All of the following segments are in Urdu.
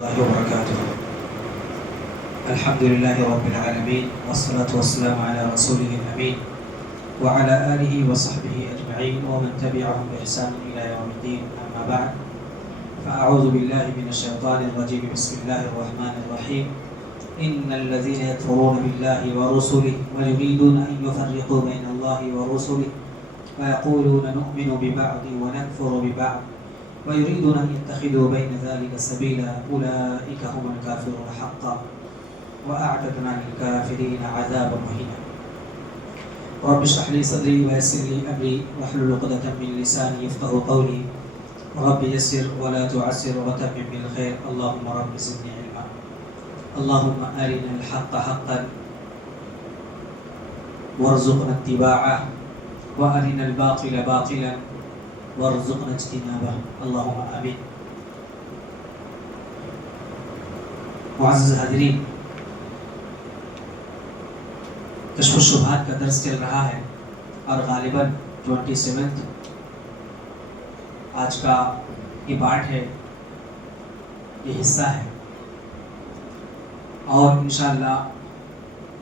الله وبركاته. الحمد لله رب العالمين والصلاة والسلام على رسوله الأمين وعلى آله وصحبه أجمعين ومن تبعهم بإحسان إلى يوم الدين. أما بعد فأعوذ بالله من الشيطان الرجيم. بسم الله الرحمن الرحيم. إن الذين يكفرون بالله ورسله ويريدون أن يفرقوا بين الله ورسله ويقولون نؤمن ببعض ونكفر ببعض ويريدون أن يتخذوا بين ذلك سبيلا أولئك هم الكافرون حقا وأعتدنا للكافرين عذابا مهينا. رب اشرح لي صدري ويسر لي أمري واحلل عقدة من لساني يفقهوا قولي. رب يسر ولا تعسر وتمم بالخير. اللهم رب زدني علما. اللهم أرنا الحق حقا وارزقنا اتباعه وأرنا الباطل باطلا وارزقنا اجتنابه. اللهم آمین. معزز حاضرین، کشف الشبہات کا درس چل رہا ہے اور غالباً 27 آج کا یہ پارٹ ہے، یہ حصہ ہے، اور انشاءاللہ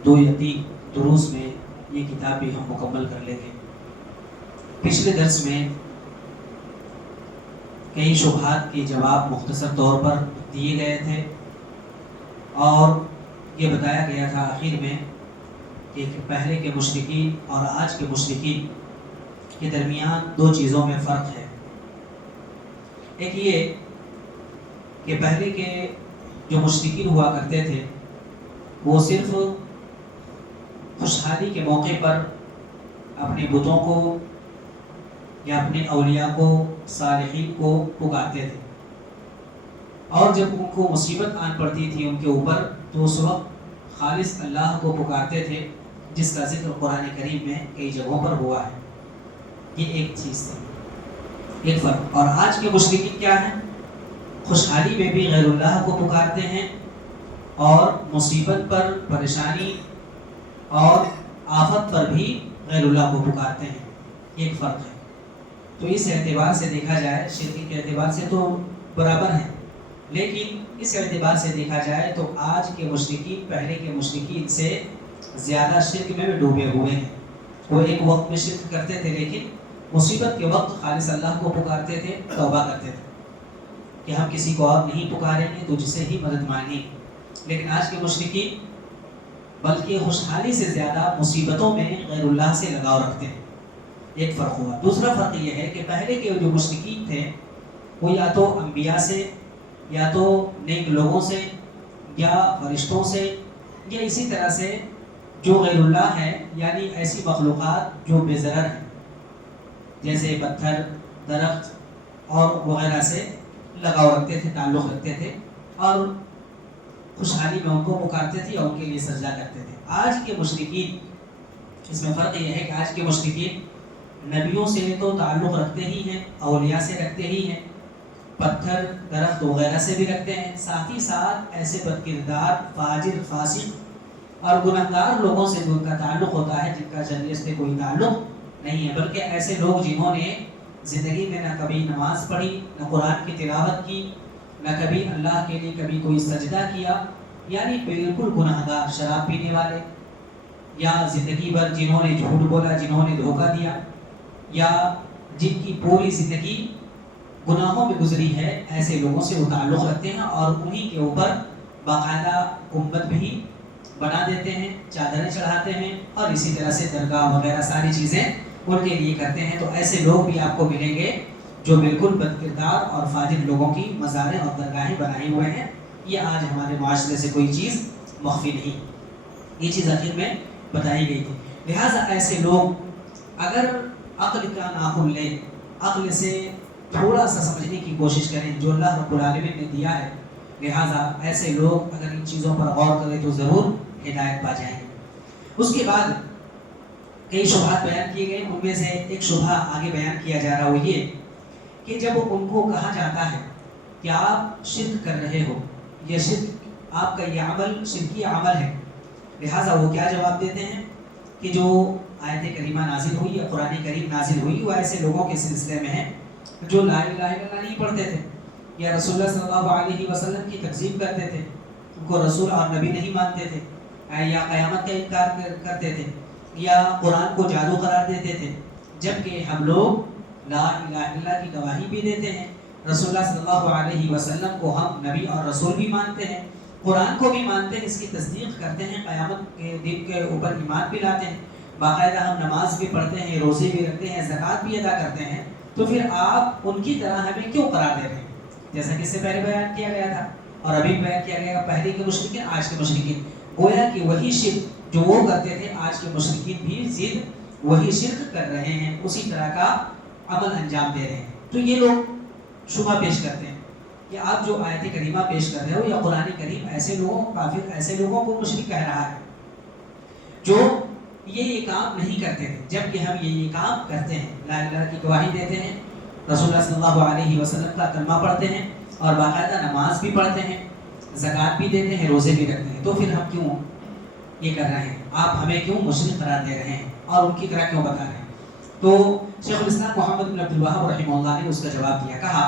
2 یا 3 دروس میں یہ کتاب بھی ہم مکمل کر لیں گے. پچھلے درس میں کئی شبہات کے جواب مختصر طور پر دیے گئے تھے اور یہ بتایا گیا تھا آخر میں کہ پہلے کے مشرکین اور آج کے مشرکین کے درمیان 2 چیزوں میں فرق ہے. ایک یہ کہ پہلے کے جو مشرکین ہوا کرتے تھے وہ صرف خوشحالی کے موقع پر اپنے بتوں کو یا اپنے اولیاء کو، صالحین کو پکارتے تھے، اور جب ان کو مصیبت آن پڑتی تھی ان کے اوپر تو اس وقت خالص اللہ کو پکارتے تھے، جس کا ذکر قرآن کریم میں کئی جگہوں پر ہوا ہے. یہ ایک چیز تھی، ایک فرق. اور آج کے مشرکین کیا ہیں؟ خوشحالی میں بھی غیر اللہ کو پکارتے ہیں اور مصیبت پر، پریشانی اور آفت پر بھی غیر اللہ کو پکارتے ہیں. ایک فرق ہے. تو اس اعتبار سے دیکھا جائے، شرک کے اعتبار سے تو برابر ہیں، لیکن اس اعتبار سے دیکھا جائے تو آج کے مشرکین پہلے کے مشرکین سے زیادہ شرک میں ڈوبے ہوئے ہیں. وہ ایک وقت میں شرک کرتے تھے لیکن مصیبت کے وقت خالص اللہ کو پکارتے تھے، توبہ کرتے تھے کہ ہم کسی کو اور نہیں پکاریں گے، تجھ سے ہی مدد مانگیں. لیکن آج کے مشرکین بلکہ خوشحالی سے زیادہ مصیبتوں میں غیر اللہ سے لگاؤ رکھتے ہیں. ایک فرق ہوا. دوسرا فرق یہ ہے کہ پہلے کے جو مشرکین تھے وہ یا تو انبیاء سے، یا تو نیک لوگوں سے، یا فرشتوں سے، یا اسی طرح سے جو غیر اللہ ہے، یعنی ایسی مخلوقات جو بے ضرر ہیں جیسے پتھر، درخت اور وغیرہ سے لگاؤ رکھتے تھے، تعلق رکھتے تھے، اور خوشحالی میں ان کو پکارتے تھے اور ان کے لیے سجدہ کرتے تھے. آج کے مشرکین، اس میں فرق یہ ہے کہ آج کے مشرکین نبیوں سے تو تعلق رکھتے ہی ہیں، اولیاء سے رکھتے ہی ہیں، پتھر، درخت وغیرہ سے بھی رکھتے ہیں، ساتھ ہی ساتھ ایسے بدکردار، فاجر، فاسق اور گنہگار لوگوں سے بھی ان کا تعلق ہوتا ہے جن کا شریعت سے کوئی تعلق نہیں ہے، بلکہ ایسے لوگ جنہوں نے زندگی میں نہ کبھی نماز پڑھی، نہ قرآن کی تلاوت کی، نہ کبھی اللہ کے لیے کبھی کوئی سجدہ کیا، یعنی بالکل گنہگار، شراب پینے والے، یا زندگی بھر جنہوں نے جھوٹ بولا، جنہوں نے دھوکہ دیا، یا جن کی پوری زندگی گناہوں میں گزری ہے، ایسے لوگوں سے وہ تعلق رکھتے ہیں اور انہی کے اوپر باقاعدہ گنبد بھی بنا دیتے ہیں، چادریں چڑھاتے ہیں، اور اسی طرح سے درگاہ وغیرہ ساری چیزیں ان کے لیے کرتے ہیں. تو ایسے لوگ بھی آپ کو ملیں گے جو بالکل بدکردار اور فاجر لوگوں کی مزاریں اور درگاہیں بنائے ہوئے ہیں. یہ آج ہمارے معاشرے سے کوئی چیز مخفی نہیں، یہ چیز آخر میں بتائی گئی تھی. لہٰذا ایسے لوگ اگر عقل کا ناخن لیں، عقل سے تھوڑا سا سمجھنے کی کوشش کریں جو اللہ رب العالمین نے دیا ہے، لہٰذا ایسے لوگ اگر ان چیزوں پر غور کریں تو ضرور ہدایت پا جائیں گے. اس کے بعد کئی شبہات بیان کیے گئے. ان میں سے ایک شبہ آگے بیان کیا جا رہا وہ یہ کہ جب ان کو کہا جاتا ہے کہ آپ شرک کر رہے ہو، یہ شرک، آپ کا یہ عمل شرکی عمل ہے، لہٰذا وہ کیا جواب دیتے ہیں کہ جو آیت کریمہ نازل ہوئی یا قرآن کریم نازل ہوئی وہ ایسے لوگوں کے سلسلے میں ہے جو لا الہ الا اللہ نہیں پڑھتے تھے، یا رسول اللہ صلی اللہ علیہ وسلم کی تکذیب کرتے تھے، ان کو رسول اور نبی نہیں مانتے تھے، یا قیامت کا انکار کرتے تھے، یا قرآن کو جادو قرار دیتے تھے، جبکہ ہم لوگ لا الہ الا اللہ کی گواہی بھی دیتے ہیں، رسول اللہ صلی اللہ علیہ وسلم کو ہم نبی اور رسول بھی مانتے ہیں، قرآن کو بھی مانتے ہیں، اس کی تصدیق کرتے ہیں، قیامت کے دن کے اوپر ایمان بھی لاتے ہیں، باقاعدہ ہم نماز بھی پڑھتے ہیں، روزے بھی رکھتے ہیں، زکوٰۃ بھی ادا کرتے ہیں، تو پھر آپ ان کی طرح ہمیں کیوں قرار دے رہے ہیں؟ جیسا کہ اس سے پہلے بیان کیا گیا تھا اور ابھی بیان کیا گیا پہلے کے مشرکین آج کے مشرکین، گویا کہ وہی شرک جو وہ کرتے تھے آج کے مشرکین بھی ضد وہی شرک کر رہے ہیں، اسی طرح کا عمل انجام دے رہے ہیں۔ تو یہ لوگ شبہ پیش کرتے ہیں کہ آپ جو آیت کریمہ پیش کر رہے ہو یا قرآن کریم ایسے لوگوں کافر ایسے لوگوں کو مشرک کہہ رہا ہے جو یہ کام نہیں کرتے تھے، جبکہ ہم یہ کام کرتے ہیں، لا الہ الا اللہ کی گواہی دیتے ہیں، رسول اللہ صلی اللہ علیہ وسلم کا کلمہ پڑھتے ہیں اور باقاعدہ نماز بھی پڑھتے ہیں، زکوٰۃ بھی دیتے ہیں، روزے بھی رکھتے ہیں، تو پھر ہم کیوں یہ کر رہے ہیں؟ آپ ہمیں کیوں مشرک قرار دے رہے ہیں اور ان کی طرح کیوں بتا رہے ہیں؟ تو شیخ الاسلام محمد بن عبد الوہاب رحمہ اللہ نے اس کا جواب دیا، کہا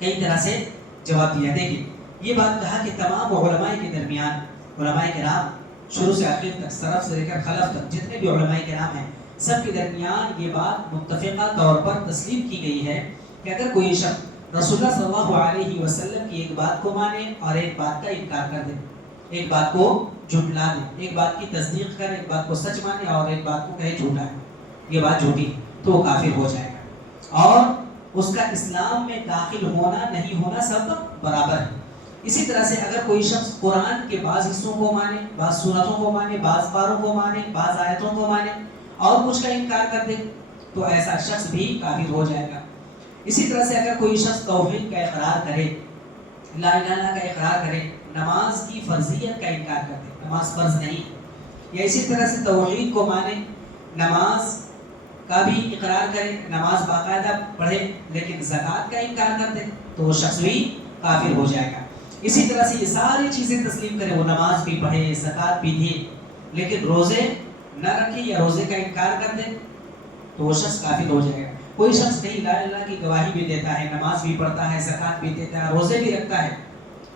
کئی طرح سے جواب دیا۔ دیکھیے یہ بات کہا کہ تمام علماء کے درمیان، علماء کرام شروع سے آخر تک، سلف سے لے کر خلف تک جتنے بھی علماء کرام ہیں، سب کے درمیان یہ بات متفقہ طور پر تسلیم کی گئی ہے کہ اگر کوئی شخص رسول اللہ صلی اللہ علیہ وسلم کی ایک بات کو مانے اور ایک بات کا انکار کر دے، ایک بات کو جھٹلا دے، ایک بات کی تصدیق کر، ایک بات کو سچ مانے اور ایک بات کو کہے جھوٹا ہے، یہ بات جھوٹی ہے، تو وہ کافر ہو جائے گا اور اس کا اسلام میں داخل ہونا نہیں ہونا سب برابر ہے۔ اسی طرح سے اگر کوئی شخص قرآن کے بعض حصوں کو مانے، بعض سورتوں کو مانے، بعض پاروں کو مانے، بعض آیتوں کو مانے اور کچھ کا انکار کر دے تو ایسا شخص بھی کافر ہو جائے گا۔ اسی طرح سے اگر کوئی شخص توحید کا اقرار کرے، لا الہ الا اللہ کا اقرار کرے، نماز کی فرضیت کا انکار کر دے، نماز فرض نہیں، یا اسی طرح سے توحید کو مانے، نماز کا بھی اقرار کرے، نماز باقاعدہ پڑھے لیکن زکوٰۃ کا انکار کر دے تو وہ شخص بھی کافر ہو جائے گا۔ اسی طرح سے یہ ساری چیزیں تسلیم کرے، وہ نماز بھی پڑھے، زکوٰۃ بھی دے لیکن روزے نہ رکھے یا روزے کا انکار کر دے تو وہ شخص کافر ہو جائے گا۔ کوئی شخص نہیں لا الہ الا اللہ کی گواہی بھی دیتا ہے، نماز بھی پڑھتا ہے، زکوٰۃ بھی دیتا ہے، روزے بھی رکھتا ہے،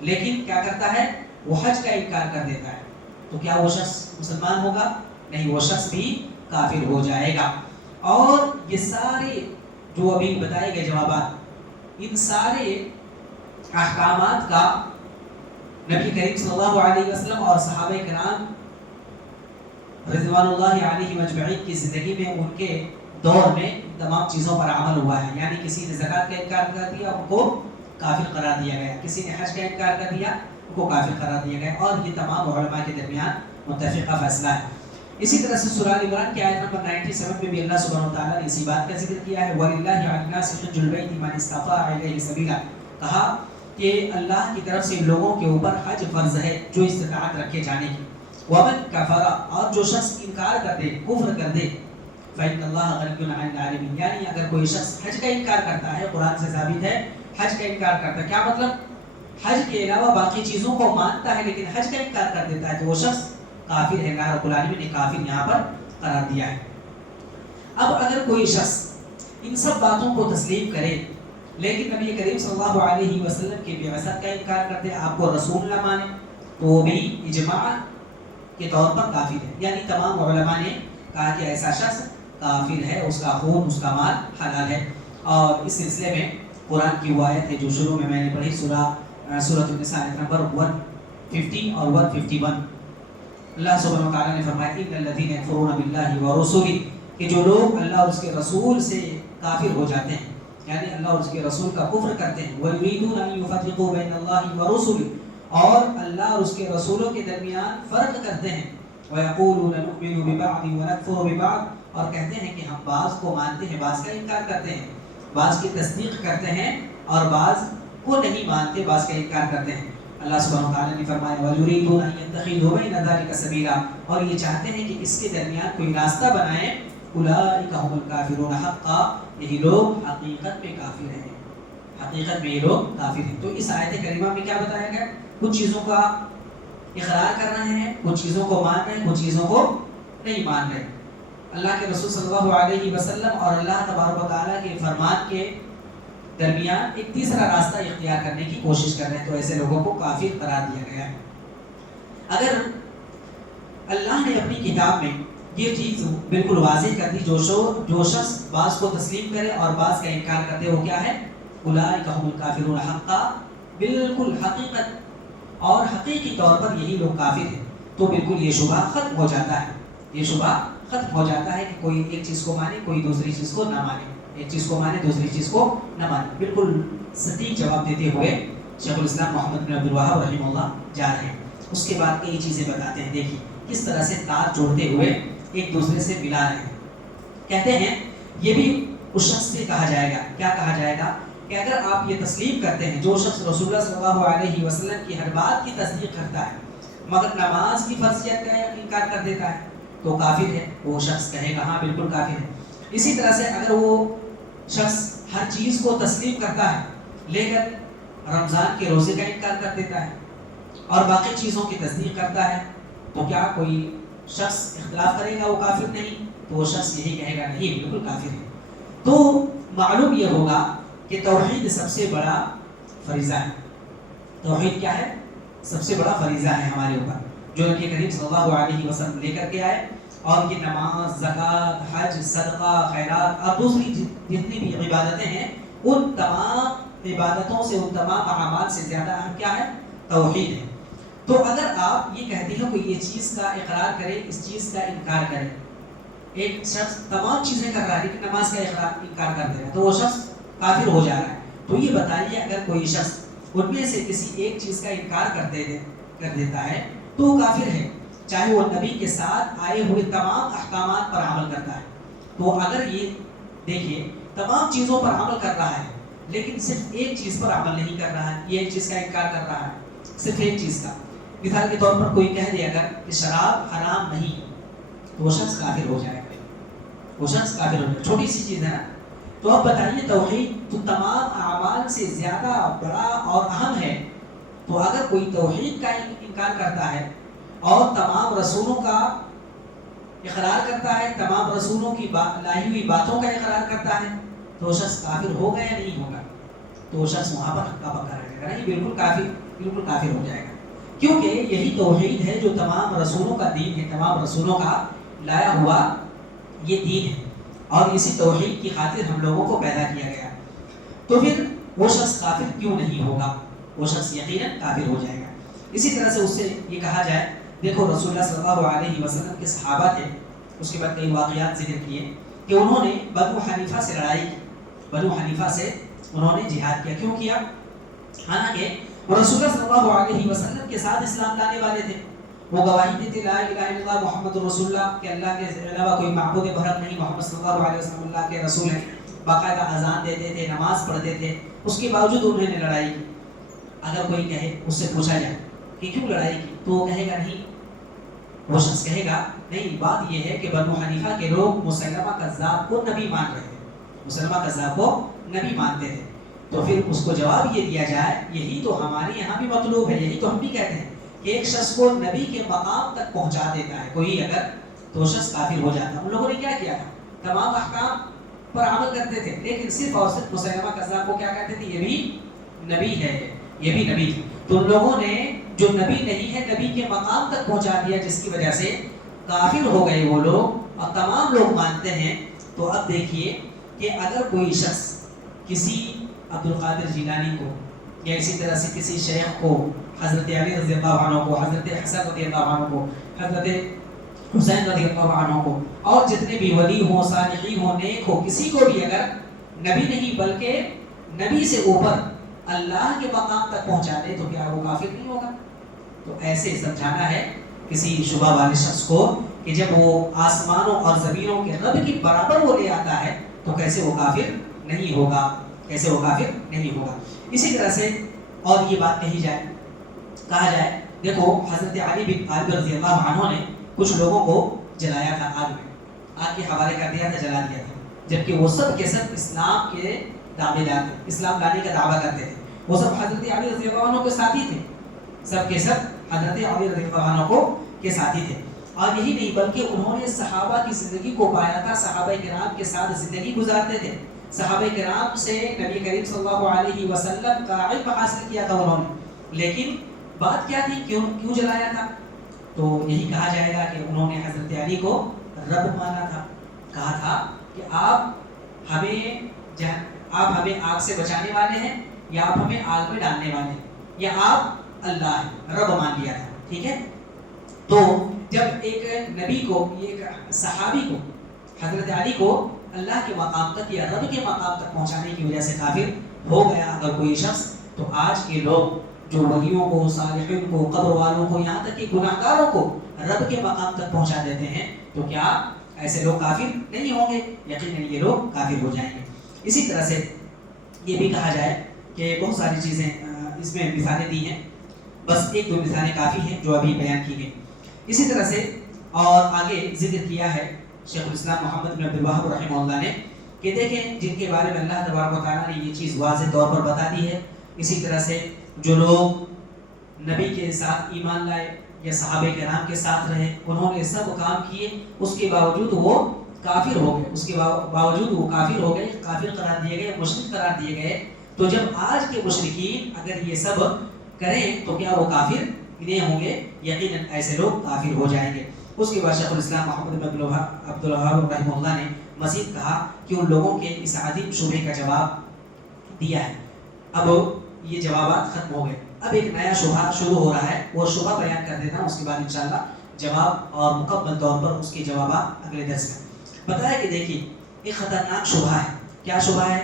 لیکن کیا کرتا ہے؟ وہ حج کا انکار کر دیتا ہے، تو کیا وہ شخص مسلمان ہوگا؟ نہیں، وہ شخص بھی کافر ہو جائے گا۔ اور یہ سارے جو ابھی بتائے گئے جوابات، ان سارے احکامات کا نبی کریم صلی اللہ علیہ وسلم اور صحابہ کرام رضوان اللہ علیہ مجمعین کی زندگی میں، ان کے دور میں تمام چیزوں پر عمل ہوا ہے۔ یعنی کسی نے زکوٰۃ کا انکار کر دیا ان کو کافر قرار دیا گیا، کسی نے حج کا انکار کر دیا ان کو کافر قرار دیا گیا، اور یہ تمام علماء کے درمیان متفقہ فیصلہ ہے۔ اسی طرح سے سورہ عمران کی آیت نمبر 97 میں بھی اللہ سبحانہ وتعالیٰ نے اسی بات کا ذکر کیا ہے، وَلِلَّهِ عَلَى النَّاسِ حِجُّ الْبَيْتِ مَنِ اسْتَطَاعَ إِلَيْهِ سَبِيلًا، کہا کہ اللہ کی طرف سے لوگوں کے اوپر حج فرض ہے جو استطاعت رکھے جانے کی، وَمَنْ كَفَرَ، اور جو شخص انکار کر دے، کفر کر دے، فَإِنَّ اللَّهَ غَنِيٌّ عَنِ الْعَالَمِينَ، یعنی اگر کوئی شخص حج کا انکار کرتا ہے، قرآن سے ثابت ہے حج کا انکار کرتا ہے، کیا مطلب؟ حج کے علاوہ باقی چیزوں کو مانتا ہے لیکن حج کا انکار کر دیتا ہے تو وہ شخص کافر ہے۔ اللہ رب العالمین نے کافر یہاں پر قرار دیا ہے۔ اب اگر کوئی شخص ان سب باتوں کو تسلیم کرے لیکن نبی کریم صلی اللہ علیہ وسلم کی بعثت کا انکار کر دے، آپ کو رسول نہ مانے، تو وہ بھی اجماع کے طور پر کافر ہے۔ یعنی تمام علماء نے کہا کہ ایسا شخص کافر ہے، اس کا خون، اس کا مال حلال ہے۔ اور اس سلسلے میں قرآن کی وہ آیت ہے جو شروع میں نے پڑھی، سورۃ النساء آیت نمبر 150 اور 151، اللہ سبحانہ وتعالیٰ نے فرمایا ان الذین یکفرون باللہ ورسلہ، کہ جو لوگ اللہ اور اس کے رسول سے کافر ہو جاتے ہیں، یعنی اللہ اور اس کے رسول کا کفر کرتے ہیں، وَيُرِيدُونَ أَن يُفَرِّقُوا بَيْنَ اللَّهِ وَرُسُلِهِ، اور اللہ اور اس کے رسولوں کے درمیان فرق کرتے ہیں، وَيَقُولُونَ نُؤْمِنُ بِبَعْضٍ وَنَكْفُرُ بِبَعْضٍ، اور کہتے ہیں کہ ہم بعض کو مانتے ہیں، بعض کا انکار کرتے ہیں، بعض کی تصدیق کرتے ہیں اور بعض کو نہیں مانتے، بعض کا انکار کرتے ہیں۔ اللہ سبحانہ وتعالیٰ نے فرمایا وَيُرِيدُونَ أَن يَتَّخِذُوا بَيْنَ ذَلِكَ سَبِيلًا، اور یہ چاہتے ہیں کہ اس کے درمیان کوئی راستہ بنائیں، اولئک هم الکافرون حقا، یہی لوگ حقیقت میں کافر ہیں، حقیقت میں یہ لوگ کافر ہیں۔ تو اس آیت کریمہ میں کیا بتایا گیا؟ کچھ چیزوں کا اقرار کر رہے ہیں، کچھ چیزوں کو مان رہے ہیں، کچھ چیزوں کو نہیں مان رہے۔ اللہ کے رسول صلی اللہ علیہ وسلم اور اللہ تبارک و تعالیٰ کے فرمان کے درمیان ایک تیسرا راستہ اختیار کرنے کی کوشش کر رہے ہیں، تو ایسے لوگوں کو کافر قرار دیا گیا ہے۔ اگر اللہ نے اپنی کتاب میں یہ چیز بالکل واضح کر دی، جو شخص بعض کو تسلیم کرے اور بعض کا انکار کرتے، وہ کیا ہے؟ اولئک هم الکافرون حقا، بالکل حقیقت اور حقیقی طور پر یہی لوگ کافر ہیں۔ تو بالکل یہ شبہ ختم ہو جاتا ہے، یہ شبہ ختم ہو جاتا ہے کہ کوئی ایک چیز کو مانے، کوئی دوسری چیز کو نہ مانے، ایک چیز کو مانے دوسری چیز کو نہ مانے۔ بالکل سٹیک جواب دیتے ہوئے شیخ الاسلام محمد بن عبد الوہاب رحمہ اللہ جا رہے ہیں۔ اس کے بعد کئی چیزیں بتاتے ہیں، دیکھیے کس طرح سے تار جوڑتے ہوئے ایک دوسرے سے ملا رہے ہیں۔ کہتے ہیں یہ بھی اس شخص سے کہا جائے گا، کیا کہا جائے گا کہ اگر آپ یہ تسلیم کرتے ہیں، جو شخص رسول اللہ صلی اللہ علیہ وسلم کی ہر بات کی تصدیق کرتا ہے مگر نماز کی فرضیت کا انکار کر دیتا ہے تو کافر ہے، وہ شخص کہے گا ہاں بالکل کافر ہے۔ اسی طرح سے اگر وہ شخص ہر چیز کو تسلیم کرتا ہے لیکن رمضان کے روزے کا انکار کر دیتا ہے اور باقی چیزوں کی تصدیق کرتا ہے، تو کیا کوئی شخص اختلاف کرے گا وہ کافر نہیں؟ تو وہ شخص یہی کہے گا نہیں بالکل کافر ہے۔ تو معلوم یہ ہوگا کہ توحید سب سے بڑا فریضہ ہے۔ توحید کیا ہے؟ سب سے بڑا فریضہ ہے ہمارے اوپر، جو نبی کریم صلی اللہ علیہ وسلم لے کر کے آئے، اور یہ نماز، زکوٰۃ، حج، صدقہ، خیرات اور دوسری جتنی بھی عبادتیں ہیں، ان تمام عبادتوں سے، ان تمام اعمال سے زیادہ اہم کیا ہے؟ توحید ہے۔ تو اگر آپ یہ کہتے ہیں کوئی یہ چیز کا اقرار کرے، اس چیز کا انکار کرے، ایک شخص تمام چیزیں کر رہا ہے لیکن نماز کا انکار کر دے رہا ہے، تو وہ شخص کافر ہو جا رہا ہے۔ تو یہ بتائیے اگر کوئی شخص ان میں سے کسی ایک چیز کا انکار کر دیتا ہے تو وہ کافر ہے، چاہے وہ نبی کے ساتھ آئے ہوئے تمام احکامات پر عمل کرتا ہے۔ تو اگر یہ دیکھیے تمام چیزوں پر عمل کر رہا ہے لیکن صرف ایک چیز پر عمل نہیں کر رہا ہے، یہ ایک چیز کا انکار کر رہا ہے، صرف ایک چیز کا، مثال کے طور پر کوئی کہہ دے اگر کہ شراب حرام نہیں، تو وہ شخص کافر ہو جائے گا، وہ شخص کافر ہو جائے گا، چھوٹی سی چیز ہے نا۔ تو اب بتائیے توحید تو تمام اعمال سے زیادہ بڑا اور اہم ہے، تو اگر کوئی توحید کا انکار کرتا ہے اور تمام رسولوں کا اقرار کرتا ہے، تمام رسولوں کی لائی ہوئی باتوں کا اقرار کرتا ہے، تو وہ شخص کافر ہوگا یا نہیں ہوگا؟ تو وہ شخص وہاں پر حقا پکا رہے گا، نہیں بالکل کافر ہو جائے گا، کیونکہ یہی توحید ہے جو تمام رسولوں کا دین ہے، تمام رسولوں کا لایا ہوا یہ دین ہے، اور اسی توحید کی خاطر ہم لوگوں کو پیدا کیا گیا۔ تو پھر وہ شخص کافر کیوں نہیں ہوگا؟ وہ شخص یقیناً کافر ہو جائے گا۔ اسی طرح سے اس سے یہ کہا جائے، دیکھو رسول اللہ صلی اللہ علیہ وسلم کے صحابہ تھے، اس کے بعد کئی واقعات ذکر کیے کہ انہوں نے بنو حنیفہ سے لڑائی کی، بنو حنیفہ سے انہوں نے جہاد کیا، کیوں کیا؟ حالانکہ وہ رسول اللہ صلی اللہ علیہ وسلم کے ساتھ اسلام لانے والے تھے، وہ گواہی دیتے لا الہ الا اللہ محمد رسول اللہ کہ اللہ کے علاوہ کوئی معبود برحق نہیں، محمد صلی اللہ علیہ وسلم اللہ کے رسول ہیں، باقاعدہ اذان دیتے تھے، نماز پڑھتے تھے، اس کے باوجود انہوں نے لڑائی کی۔ اگر کوئی کہے، اس سے پوچھا جائے کہ کیوں لڑائی کی، تو وہ کہے گا نہیں، وہ شخص کہے گا نہیں، بات یہ ہے کہ بنو حنیفہ کے لوگ مسلمہ کذاب کو نبی مان رہے تھے، مسلمہ کذاب کو نبی مانتے تھے۔ تو پھر اس کو جواب یہ دیا جائے، یہی تو ہمارے یہاں بھی مطلوب ہے، یہی تو ہم بھی کہتے ہیں کہ ایک شخص کو نبی کے مقام تک پہنچا دیتا ہے کوئی اگر، تو شخص کافر ہو جاتا ہے۔ ان لوگوں نے کیا کیا تھا؟ تمام احکام پر عمل کرتے تھے لیکن صرف اور صرف مسلمہ کذاب کو کیا کہتے تھے؟ یہ بھی نبی ہے، یہ بھی نبی ہے۔ تو ان لوگوں نے جو نبی نہیں ہے نبی کے مقام تک پہنچا دیا، جس کی وجہ سے کافر ہو گئے وہ لوگ، اور تمام لوگ مانتے ہیں۔ تو اب دیکھیے کہ اگر کوئی شخص کسی عبد القادر جیلانی کو یا اسی طرح سے کسی شیخ کو، حضرت علی رضی اللہ عنہ کو، حضرت حسن رضی اللہ عنہ کو، حضرت حسین رضی اللہ عنہ کو، اور جتنے بھی ولی ہوں، صالحین ہوں، نیک ہو، کسی کو بھی اگر نبی نہیں بلکہ نبی سے اوپر اللہ کے مقام تک پہنچا دے، تو کیا وہ کافر نہیں ہوگا؟ تو ایسے سمجھانا ہے کسی شبہ والے شخص کو کہ جب وہ آسمانوں اور زمینوں کے رب کی برابر وہ لے آتا ہے تو کیسے وہ کافر نہیں ہوگا، کیسے وہ کافر نہیں ہوگا۔ اسی طرح سے اور یہ بات کہی جائے، کہا جائے دیکھو حضرت علی بن طالب رضی اللہ عنہ نے کچھ لوگوں کو جلایا تھا، آگ میں، آگ کے حوالے کر دیا تھا، جلا دیا تھا، جبکہ وہ سب کے سب اسلام کے دعوے دار تھے، اسلام لانے کا دعویٰ کرتے تھے، وہ سب حضرت علی رضی اللہ عنہ کے ساتھی تھے، سب کے سب حضرت علی رضی اللہ عنہ کو کے ساتھی تھے۔ اور یہی نہیں بلکہ انہوں نے صحابہ کی زندگی کو پایا تھا، صحابہ کرام کے ساتھ زندگی گزارتے تھے، صحابہ کرام سے نبی کریم صلی اللہ علیہ وسلم کا علم حاصل کیا تھا انہوں نے، لیکن بات کیا تھی، کیوں جلایا تھا؟ تو یہی کہا جائے گا کہ انہوں نے حضرت علی کو رب مانا تھا، کہا تھا کہ آپ ہمیں آگ سے بچانے والے ہیں، یا آپ ہمیں آگ میں ڈالنے والے ہیں، یا آپ اللہ ہیں، رب مان لیا تھا، ٹھیک ہے۔ تو جب ایک نبی کو، ایک صحابی کو، حضرت علی کو اللہ کے مقام تک یا رب کے مقام تک پہنچانے کی وجہ سے کافر ہو گیا اگر کوئی شخص، تو آج کے لوگ جو ولیوں کو، صالحین کو، قبر والوں کو، یہاں تک کہ گناہگاروں کو رب کے مقام تک پہنچا دیتے ہیں، تو کیا ایسے لوگ کافر نہیں ہوں گے؟ یقیناً یہ لوگ کافر ہو جائیں گے۔ اسی طرح سے یہ بھی کہا جائے کہ بہت ساری چیزیں اس میں مثالیں دی ہیں، بس ایک دو مثالیں کافی ہیں جو ابھی بیان کی گئی۔ اسی طرح سے اور آگے ذکر کیا ہے شیخ الاسلام محمد بن عبد الوہاب رحمہ اللہ نے کہ دیکھیں جن کے بارے میں اللہ تبارک و تعالیٰ نے یہ چیز واضح طور پر بتا دی ہے، اسی طرح سے جو لوگ نبی کے ساتھ ایمان لائے یا صحابہ کرام کے ساتھ رہے، انہوں نے سب کام کیے، اس کے باوجود وہ کافر ہو گئے، اس کے باوجود وہ کافر ہو گئے، کافر قرار دیے گئے، مشرک قرار دیے گئے۔ تو جب آج کے مشرکین اگر یہ سب کریں تو کیا وہ کافر نہیں ہوں گے؟ یقیناً ایسے لوگ کافر ہو جائیں گے۔ اس کے بعد شیخ الاسلام محمد بن عبد الوہاب رحمہ اللہ نے مزید کہا کہ ان لوگوں کے اس عظیم شبہے کا جواب دیا ہے۔ اب یہ جوابات ختم ہو گئے، اب ایک نیا شبہ شروع ہو رہا ہے، وہ شبہ بیان کر دیتا ہوں، اس کے بعد انشاءاللہ جواب اور مکمل طور پر اس کے جوابات اگلے درس میں۔ بتایا کہ دیکھیے ایک خطرناک شبہ ہے، کیا شبہ ہے؟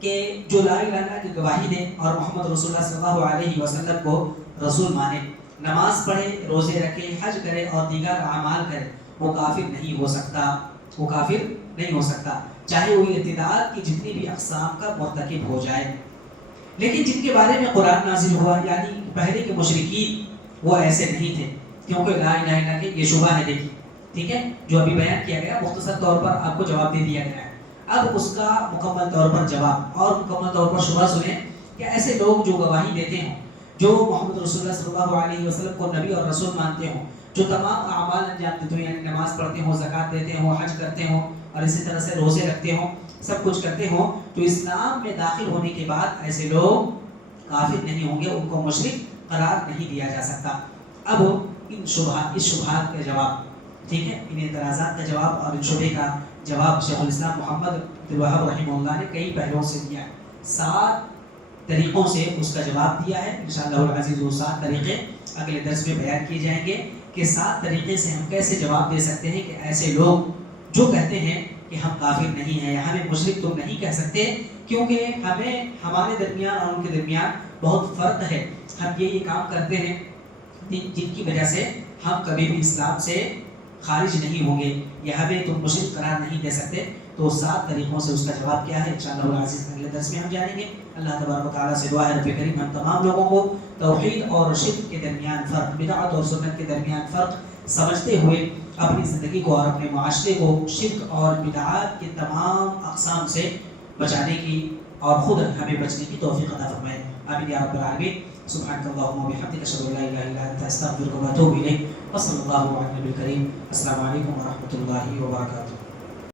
کہ جو لا الہ الا اللہ کی گواہی دے اور محمد رسول اللہ صلی اللہ علیہ وسلم کو رسول مانے، نماز پڑھے، روزے رکھے، حج کرے اور دیگر اعمال کرے، وہ کافر نہیں ہو سکتا، وہ کافر نہیں ہو سکتا، چاہے وہ ارتداد کی جتنی بھی اقسام کا مرتکب ہو جائے۔ لیکن جن کے بارے میں قرآن نازل ہوا، یعنی پہلے کے مشرکین، وہ ایسے نہیں تھے، کیونکہ لا الہ الا اللہ کے یہ شبہ ہے، دیکھیے ٹھیک ہے، جو ابھی بیان کیا گیا مختصر طور پر آپ کو جواب دے دیا گیا ہے۔ اب اس کا مکمل طور پر جواب اور مکمل طور پر شبہ سنیں کہ ایسے لوگ جو گواہی دیتے ہیں، جو محمد رسول اللہ صلی اللہ علیہ وسلم کو نبی اور رسول مانتے ہوں، جو تمام اعمال انجام دیتے ہوں، یعنی نماز پڑھتے ہوں، زکوٰۃ دیتے ہوں، حج کرتے ہوں اور اسی طرح سے روزے رکھتے ہوں، سب کچھ کرتے ہوں، تو اسلام میں داخل ہونے کے بعد ایسے لوگ کافر نہیں ہوں گے، ان کو مشرک قرار نہیں دیا جا سکتا۔ اب اس شبہات کا جواب، ٹھیک ہے، ان اعتراضات کا جواب اور ان شبہے کا جواب شیخ الاسلام محمد عبد الوہاب رحمہ اللہ نے کئی پہلوؤں سے دیا ہے، 7 طریقوں سے اس کا جواب دیا ہے۔ انشاءاللہ العزیز وہ 7 طریقے اگلے درس میں بیان کیے جائیں گے کہ 7 طریقے سے ہم کیسے جواب دے سکتے ہیں کہ ایسے لوگ جو کہتے ہیں کہ ہم کافر نہیں ہیں یا ہمیں مشرک تم نہیں کہہ سکتے، کیونکہ ہمارے درمیان اور ان کے درمیان بہت فرق ہے، ہم یہ کام کرتے ہیں جن کی وجہ سے ہم کبھی بھی اسلام سے خارج نہیں ہوں گے، یا ہمیں تم مشرک قرار نہیں دے سکتے۔ تو 7 طریقوں سے اس کا جواب کیا ہے انشاءاللہ العزیز اگلے درس میں ہم جانیں گے۔ اللہ تبارک و تعالیٰ سے دعا ہے رب کریم ہم تمام لوگوں کو توحید اور شرک کے درمیان فرق، بدعت اور سنت کے درمیان فرق سمجھتے ہوئے اپنی زندگی کو اور اپنے معاشرے کو شرک اور بدعات کے تمام اقسام سے بچانے کی اور خود ہمیں بچنے کی توفیق عطا فرمائے، آمین یا رب العالمین۔ سبحانک اللہم و بحمدک، اشہد ان لا الہ الا انت، استغفرک و اتوب الیک، وصلی اللہ علی النبی الکریم۔ السلام علیکم و رحمۃ اللہ وبرکاتہ۔